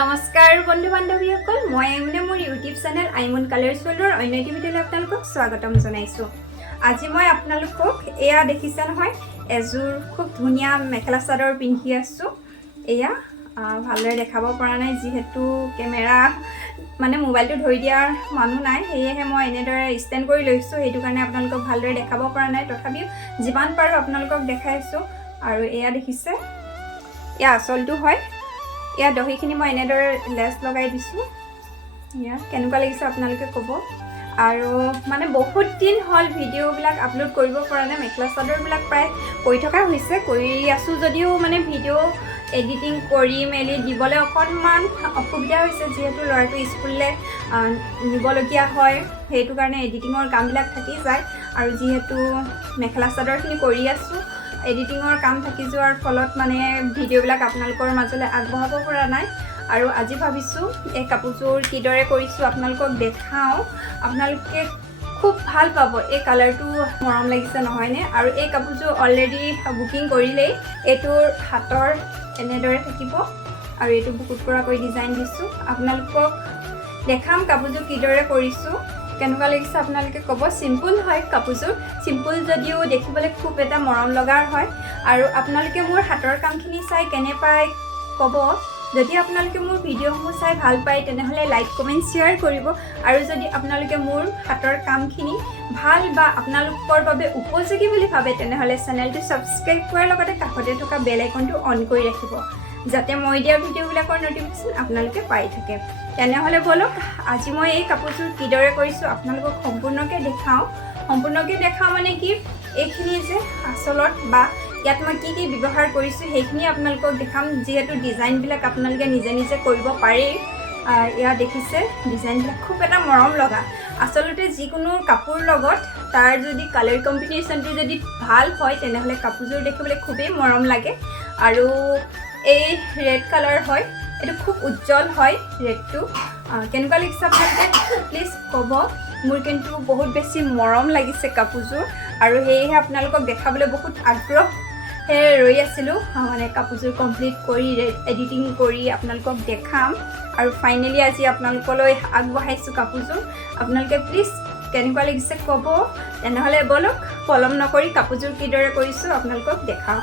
নমস্কাৰ বন্ধু বান্ধৱীসকল মই আইমনে মোৰ ইউটিউব চেনেল আইমন কালাৰ্ছ ৱৰ্ল্ডৰ অন্য এটি ভিডিঅ'লৈ আপোনালোকক স্বাগতম জনাইছোঁ। আজি মই আপোনালোকক এয়া দেখিছে নহয় এযোৰ খুব ধুনীয়া মেখেলা চাদৰ পিন্ধি আছোঁ। এয়া ভালদৰে দেখাব পৰা নাই যিহেতু কেমেৰা মানে মোবাইলটো ধৰি দিয়াৰ মানুহ নাই, সেয়েহে মই এনেদৰে ষ্টেণ্ড কৰি লৈছোঁ। সেইটো কাৰণে আপোনালোকক ভালদৰে দেখাব পৰা নাই, তথাপিও যিমান পাৰোঁ আপোনালোকক দেখাইছোঁ। আৰু এয়া দেখিছে এয়া আচলটো হয়। এয়া দহিখিনি মই এনেদৰে লেছ লগাই দিছোঁ। এয়া কেনেকুৱা লাগিছে আপোনালোকে ক'ব। আৰু মানে বহুত দিন হ'ল ভিডিঅ'বিলাক আপলোড কৰিব পৰা নাই। মেখেলা চাদৰবিলাক প্ৰায় কৰি থকা হৈছে, কৰি আছোঁ যদিও মানে ভিডিঅ' এডিটিং কৰি মেলি দিবলৈ অকণমান অসুবিধা হৈছে, যিহেতু ল'ৰাটো স্কুললৈ নিবলগীয়া হয়। সেইটো কাৰণে এডিটিঙৰ কামবিলাক থাকি যায়। আৰু যিহেতু মেখেলা চাদৰখিনি কৰি আছোঁ, এডিটিঙৰ কাম থাকি যোৱাৰ ফলত মানে ভিডিঅ'বিলাক আপোনালোকৰ মাজলৈ আগবঢ়াব পৰা নাই। আৰু আজি ভাবিছোঁ এই কাপোৰযোৰ কিদৰে কৰিছোঁ আপোনালোকক দেখাওঁ। আপোনালোকে খুব ভাল পাব, এই কালাৰটো মৰম লাগিছে নহয়নে? আৰু এই কাপোৰযোৰ অলৰেডি বুকিং কৰিলেই। এইটোৰ হাতৰ এনেদৰে থাকিব আৰু এইটো বুকুত পৰাকৈ ডিজাইন দিছোঁ। আপোনালোকক দেখাম কাপোৰযোৰ কিদৰে কৰিছোঁ, কেনেকুৱা লাগিছে আপোনালোকে ক'ব। চিম্পুল হয় কাপোৰযোৰ, চিম্পুল যদিও দেখিবলৈ খুব এটা মৰম লগাৰ হয়। আৰু আপোনালোকে মোৰ হাতৰ কামখিনি চাই কেনে পায় ক'ব। যদি আপোনালোকে মোৰ ভিডিঅ'সমূহ চাই ভাল পায় তেনেহ'লে লাইক কমেণ্ট শ্বেয়াৰ কৰিব। আৰু যদি আপোনালোকে মোৰ হাতৰ কামখিনি ভাল বা আপোনালোকৰ বাবে উপযোগী বুলি ভাবে তেনেহ'লে চেনেলটো ছাবস্ক্ৰাইব কৰাৰ লগতে কাষতে থকা বেল আইকনটো অন কৰি ৰাখিব, যাতে মই দিয়া ভিডিঅ'বিলাকৰ ন'টিফিকেশ্যন আপোনালোকে পাই থাকে। তেনেহ'লে ব'লক আজি মই এই কাপোৰযোৰ কিদৰে কৰিছোঁ আপোনালোকক সম্পূৰ্ণকৈ দেখাওঁ। সম্পূৰ্ণকৈ দেখাওঁ মানে কি, এইখিনি যে আচলত বা ইয়াত মই কি কি ব্যৱহাৰ কৰিছোঁ সেইখিনি আপোনালোকক দেখাম, যিহেতু ডিজাইনবিলাক আপোনালোকে নিজে নিজে কৰিব পাৰি। এয়া দেখিছে ডিজাইনবিলাক খুব এটা মৰম লগা। আচলতে যিকোনো কাপোৰ লগত তাৰ যদি কালাৰ কম্বিনেশ্যনটো যদি ভাল হয় তেনেহ'লে কাপোৰযোৰ দেখিবলৈ খুবেই মৰম লাগে। আৰু এই ৰেড কালাৰ হয়, এইটো খুব উজ্জ্বল হয় ৰেডটো। কেনেকুৱা লাগিছে আপোনালোকে প্লিজ ক'ব। মোৰ কিন্তু বহুত বেছি মৰম লাগিছে কাপোৰযোৰ, আৰু সেয়েহে আপোনালোকক দেখাবলৈ বহুত আগ্ৰহে ৰৈ আছিলোঁ। মানে কাপোৰযোৰ কমপ্লিট কৰি এডিটিং কৰি আপোনালোকক দেখাম। আৰু ফাইনেলি আজি আপোনালোকলৈ আগবঢ়াইছোঁ কাপোৰযোৰ। আপোনালোকে প্লিজ কেনেকুৱা লাগিছে ক'ব। তেনেহ'লে ব'লক পলম নকৰি কাপোৰযোৰ কিদৰে কৰিছোঁ আপোনালোকক দেখাওঁ।